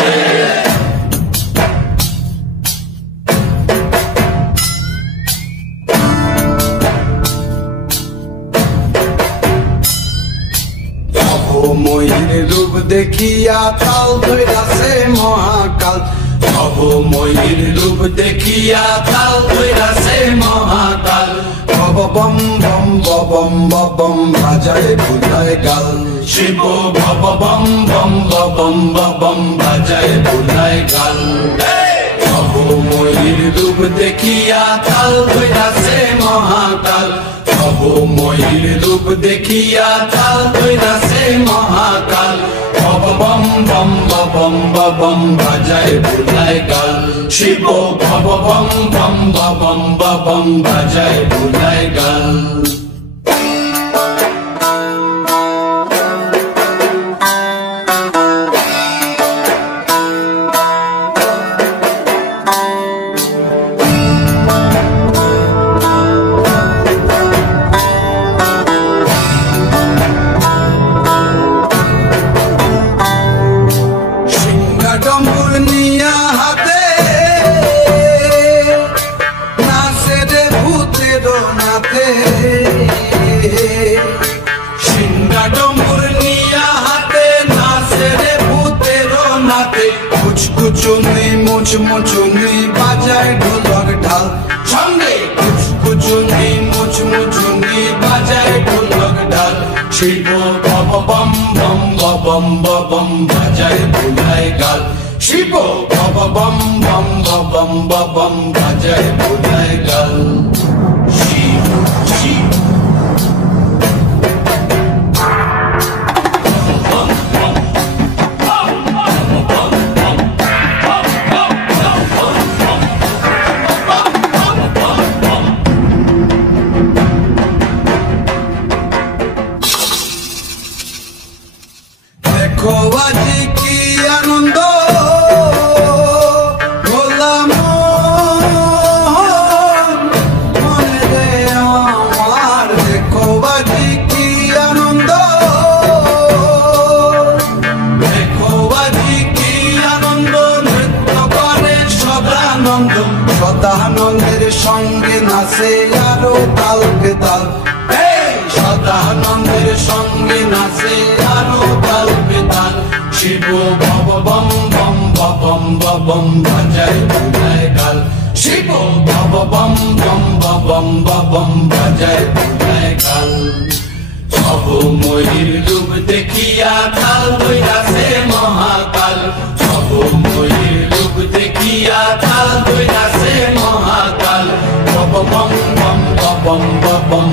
হে ময়ূর রূপ দেখিয়া কাল ধৈরাছে মহাকাল। ময়ূর রূপ দেখিয়া কাল ধৈরাছে মহাকাল। বম বম বম বম বাজায় বুলায় গাল। শিব ভব বম বম বম বম বাজায় বুলায় গাল। ময়ূর রূপ দেখিয়া কাল ধৈরাছে মহাকাল। ময়ূর রূপ দেখিয়া কাল ধৈরাছে মহাকাল। বম বম বম বম বাজায় বুলায় গাল। শিব ভব বম বম বম বাজায় বুলায় গাল। ডম্বুর নিয়া হাতে নাচে রে ভূতের নাথে। সিংহা ডম্বুর নিয়া হাতে নাচে রে ভূতের নাথে। কুচকুচুনি মুচমুচুনি বাজায় ঢোলক ঢাল। সঙ্গে কুচকুচুনি মুচমুচুনি বাজায় ঢোলক ঢাল। শিব ভব বম বম বম বাজায় বুলায় গাল। শিব ভব বম বম বম বাজায় বুলায় গাল। শিব শিব দেখো আজি কি আনন্দ গোলাম মনে রে আমার। দেখো আজি কি আনন্দ, দেখো আজি কি আনন্দ। নৃত্য করে সদানন্দ। সদানন্দের সঙ্গে নাচে আরো তাল বেতাল। সদানন্দের সঙ্গে নাচে আরো তাল বেতাল। শিব ভব বম বম বাজায় বুলায় গাল। শিব ভব বম বম বাজায় বুলায় গাল। ময়ূর রূপ দেখিয়া কাল ধৈরাছে মহাকাল। ময়ূর রূপ দেখিয়া কাল ধৈরাছে মহাকাল। বম বম বম